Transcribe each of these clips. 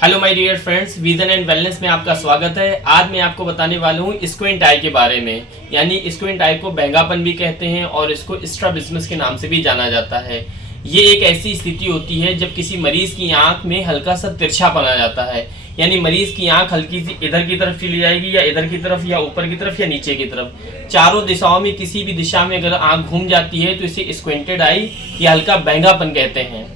Hello my dear friends, vision and wellness में आपका स्वागत है। आज मैं आपको बताने वाला हूँ स्क्विंट आई के बारे में। यानी स्क्विंट आई को बहंगापन भी कहते हैं और इसको स्ट्रैबिस्मस के नाम से भी जाना जाता है। ये एक ऐसी स्थिति होती है जब किसी मरीज की आंख में हल्का सा तिरछापन आ जाता है। यानी मरीज की आंख हल्की सी इधर की तरफ चली जाएगी या इधर की तरफ या ऊपर की तरफ या नीचे की तरफ, चारों दिशाओं में किसी भी दिशा में अगर आंख घूम जाती है तो इसे स्क्विंटेड आई या हल्का बहंगापन कहते हैं।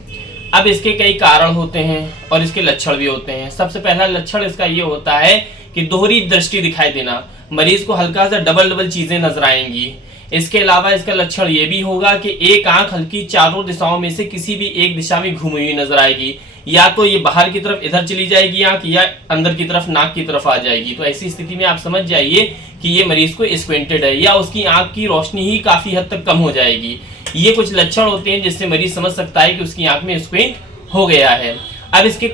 अब इसके कई कारण होते हैं और इसके लक्षण भी होते हैं। सबसे पहला लक्षण इसका ये होता है कि दोहरी दृष्टि दिखाई देना, मरीज को हल्का सा डबल चीजें नजर आएंगी। इसके अलावा इसका लक्षण ये भी होगा कि एक आंख हल्की चारों दिशाओं में से किसी भी एक दिशा में घूमी हुई नजर आएगी, या तो ये बाहर की तरफ इधर चली जाएगी आंख या अंदर की तरफ नाक की तरफ आ जाएगी। तो ऐसी स्थिति में आप समझ जाइए कि ये मरीज को स्क्विंटेड है या उसकी आंख की रोशनी ही काफी हद तक कम हो जाएगी। ये कुछ लक्षण होते हैं जिससे मरीज समझ सकता है कि उसकी आंख में स्क्विंट हो गया है। अब इसके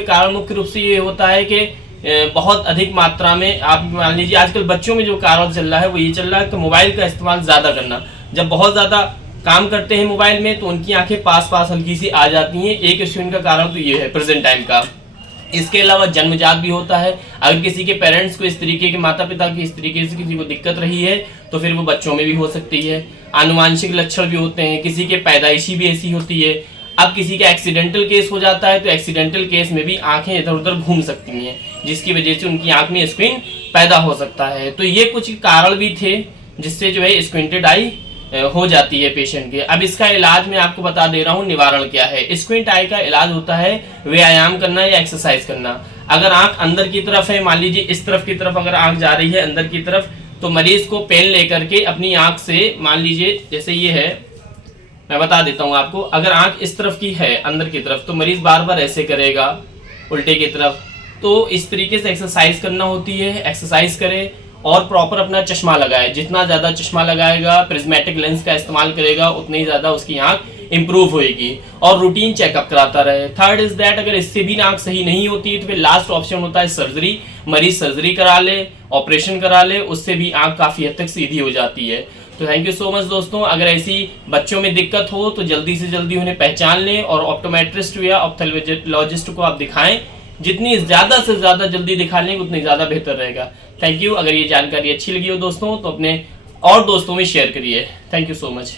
कारण मुख्य रूप से ये होता है कि बहुत अधिक मात्रा में आप मान लीजिए आजकल बच्चों में जो कारण चल रहा है वो ये चल रहा है कि मोबाइल का इस्तेमाल ज्यादा करना। जब बहुत ज्यादा काम करते हैं मोबाइल में तो उनकी आंखें पास हल्की सी आ जाती हैं। एक स्क्विंट का कारण तो ये है प्रेजेंट टाइम का। इसके अलावा जन्मजात भी होता है। अगर किसी के पेरेंट्स को इस तरीके के माता पिता की इस तरीके से किसी को दिक्कत रही है तो फिर वो बच्चों में भी हो सकती है। आनुवांशिक लक्षण भी होते हैं, किसी के पैदाइशी भी ऐसी होती है। अब किसी का एक्सीडेंटल केस हो जाता है तो एक्सीडेंटल केस में भी आंखें इधर उधर घूम सकती हैं, जिसकी वजह से उनकी आंख में स्क्विंट पैदा हो सकता है। तो ये कुछ कारण भी थे जिससे जो है स्क्विंटेड आई हो जाती है पेशेंट के। अब इसका इलाज मैं आपको बता दे रहा हूँ, निवारण क्या है। स्क्विंट आई का इलाज होता है व्यायाम करना या एक्सरसाइज करना। अगर आंख अंदर की तरफ है, मान लीजिए इस तरफ की तरफ अगर आंख जा रही है अंदर की तरफ, तो मरीज को पेन लेकर के अपनी आंख से, मान लीजिए जैसे ये है, मैं बता देता हूँ आपको। अगर आंख इस तरफ की है अंदर की तरफ तो मरीज बार बार ऐसे करेगा उल्टे की तरफ। तो इस तरीके से एक्सरसाइज करना होती है। एक्सरसाइज करे और प्रॉपर अपना चश्मा लगाए। जितना ज्यादा चश्मा लगाएगा, प्रिज्मेटिक लेंस का इस्तेमाल करेगा, उतनी ही ज्यादा उसकी आंख इंप्रूव होएगी। और रूटीन चेकअप कराता रहे। थर्ड इज दैट, अगर इससे भी आंख सही नहीं होती तो फिर लास्ट ऑप्शन होता है सर्जरी। मरीज सर्जरी करा ले, ऑपरेशन करा ले, उससे भी आंख काफी हद तक सीधी हो जाती है। तो थैंक यू सो मच दोस्तों। अगर ऐसी बच्चों में दिक्कत हो तो जल्दी से जल्दी उन्हें पहचान लें और ऑप्टोमेट्रिस्ट या ऑप्थेल्मोलॉजिस्ट को आप दिखाएं। जितनी ज्यादा से ज्यादा जल्दी दिखा लेंगे उतनी ज्यादा बेहतर रहेगा। Thank you. अगर ये जानकारी अच्छी लगी हो दोस्तों तो अपने और दोस्तों में शेयर करिए। Thank you so much.